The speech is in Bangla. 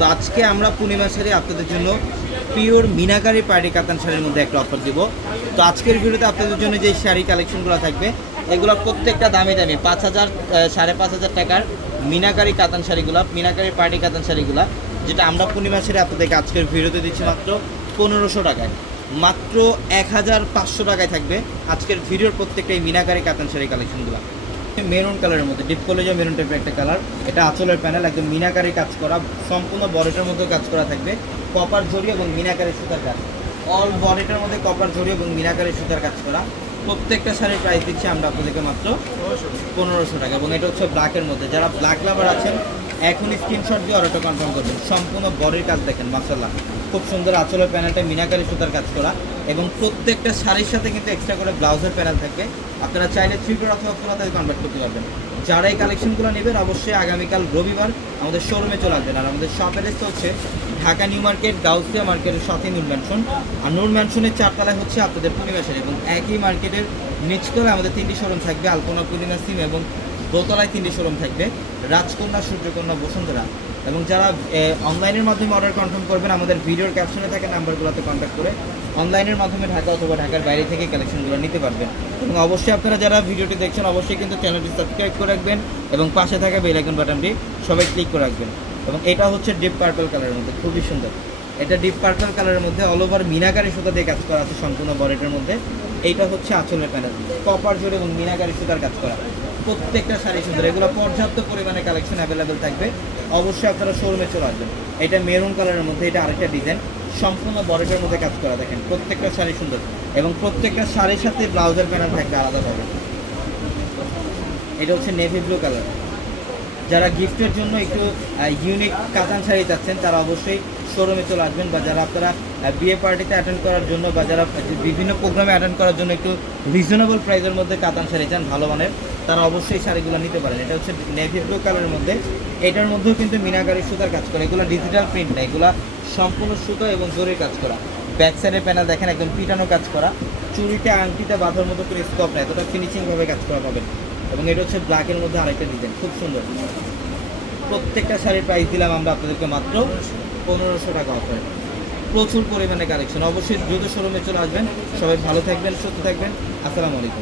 তো আজকে আমরা পূর্ণিমা শাড়ি আপনাদের জন্য পিওর মিনাকারি পার্টি কাতান শাড়ির মধ্যে একটা অফার দিব। তো আজকের ভিডিওতে আপনাদের জন্য যে শাড়ি কালেকশনগুলো থাকবে এগুলো প্রত্যেকটা দামি 5,000 5,500 টাকার মিনাকারি কাতান শাড়িগুলো, মিনাকারি পার্টি কাতান শাড়িগুলো, যেটা আমরা পূর্ণিমা শাড়ি আপনাদেরকে আজকের ভিডিওতে দিচ্ছি মাত্র 1500 টাকায়, মাত্র 1,500 টাকায় থাকবে আজকের ভিডিওর প্রত্যেকটা এই মিনাকারি কাতান শাড়ি কালেকশনগুলো। মেরুন কালারের মধ্যে ডিপ কলেজে মেরুন টাইপের একটা কালার, এটা আঁচলের প্যানেল একদম মিনাকারি কাজ করা, সম্পূর্ণ বডিটার মধ্যে কাজ করা থাকবে কপার জড়ি এবং মিনাকারি সুতার কাজ, অল বডিটার মধ্যে কপার জড়ি এবং মিনাকারি সুতার কাজ করা। প্রত্যেকটা শাড়ির প্রাইস দিচ্ছি আমরা আপনাদেরকে মাত্র 1500 টাকা। এবং এটা হচ্ছে ব্ল্যাকের মধ্যে, যারা ব্ল্যাক লাভার আছেন এখন স্ক্রিনশট দিয়ে অর্ডারটা কনফার্ম করবেন। সম্পূর্ণ বডির কাজ দেখেন মাশাআল্লাহ, খুব সুন্দর আঁচলের প্যানেলটা মিনাকারি সুতার কাজ করা এবং প্রত্যেকটা শাড়ির সাথে কিন্তু এক্সট্রা করে ব্লাউজের প্যানেল থাকবে। আপনারা চাইলে 3 অথবা 4 কনভার্ট করতে পারবেন। যারা এই কালেকশনগুলো নেবেন অবশ্যই আগামীকাল রবিবার আমাদের শোরুমে চলে আসবেন। আর আমাদের শপ অ্যাড্রেস হচ্ছে ঢাকা নিউ মার্কেট, গাউসিয়া মার্কেটের সাথে নূর ম্যানশন। আর নূর ম্যানশনের 4 তলায় হচ্ছে আপনাদের পূর্ণিমা শাড়ি, এবং একই মার্কেটের নিচতলায় আমাদের 3টি শোরুম থাকবে, আলপনা, পূর্ণিমা, সিম, এবং দোতলায় 3টি শোরুম থাকবে, রাজকন্যা, সূর্যকন্যা, বসুন্ধরা। এবং যারা অনলাইনের মাধ্যমে অর্ডার কনফার্ম করবেন আমাদের ভিডিওর ক্যাপশনে থাকা নাম্বারগুলোতে কন্ট্যাক্ট করে অনলাইনের মাধ্যমে ঢাকা অথবা ঢাকার বাইরে থেকে কালেকশনগুলো নিতে পারবেন। এবং অবশ্যই আপনারা যারা ভিডিওটি দেখছেন অবশ্যই কিন্তু চ্যানেলটি সাবস্ক্রাইব করে রাখবেন এবং পাশে থাকা বেল আইকন বাটনটি সবাই ক্লিক করে রাখবেন। এবং এটা হচ্ছে ডিপ পার্পল কালারের মধ্যে, খুবই সুন্দর। এটা ডিপ পার্পল কালারের মধ্যে অল ওভার মিনাকারি সুতা দিয়ে কাজ করা আছে সম্পূর্ণ বডিটার মধ্যে। এইটা হচ্ছে আঁচলের প্যানেল, কপার জোড়ে এবং মিনাকারি সুতার কাজ করা। প্রত্যেকটা শাড়ি সুন্দর, এগুলো পর্যাপ্ত পরিমাণে কালেকশন অ্যাভেলেবেল থাকবে। অবশ্যই আপনারা শোরুমে চলে আসবেন। এটা মেরুন কালারের মধ্যে, এটা আরেকটা ডিজাইন, সম্পূর্ণ বডিটার মধ্যে কাজ করা। দেখেন প্রত্যেকটা শাড়ি সুন্দর এবং প্রত্যেকটা শাড়ির সাথে ব্লাউজের প্যানেল থাকবে আলাদাভাবে। এটা হচ্ছে নেভি ব্লু কালার। যারা গিফটের জন্য একটু ইউনিক কাতান শাড়ি চাচ্ছেন তারা অবশ্যই শোরুমে চলে আসবেন। বা যারা আপনারা বিয়ে পার্টিতে অ্যাটেন্ড করার জন্য বা যারা বিভিন্ন প্রোগ্রামে অ্যাটেন্ড করার জন্য একটু রিজনেবল প্রাইসের মধ্যে কাতান শাড়ি চান ভালো মানের, তারা অবশ্যই শাড়িগুলো নিতে পারেন। এটা হচ্ছে নেভি ব্লু কালারের মধ্যে, এটার মধ্যেও কিন্তু মিনাকারি সুতার কাজ করা। এগুলো ডিজিটাল প্রিন্ট না, এগুলো সম্পূর্ণ সুতো এবং জরির কাজ করা। ব্যাক সাইডের প্যানেল দেখেন একদম পিটানো কাজ করা, চুড়িতে আংটিতে বাঁধার মতো করে স্কোপ নেয়, এতটা ফিনিশিংভাবে কাজ করা পাবেন। এবং এটা হচ্ছে ব্ল্যাকের মধ্যে আরেকটা ডিজাইন, খুব সুন্দর। প্রত্যেকটা শাড়ির প্রাইস দিলাম আমরা আপনাদেরকে মাত্র 1500 টাকা অফারে। প্রচুর পরিমাণে কালেকশন, অবশ্যই দ্রুত শোরুমে চলে আসবেন। সবাই ভালো থাকবেন, সুস্থ থাকবেন। আসসালামু আলাইকুম।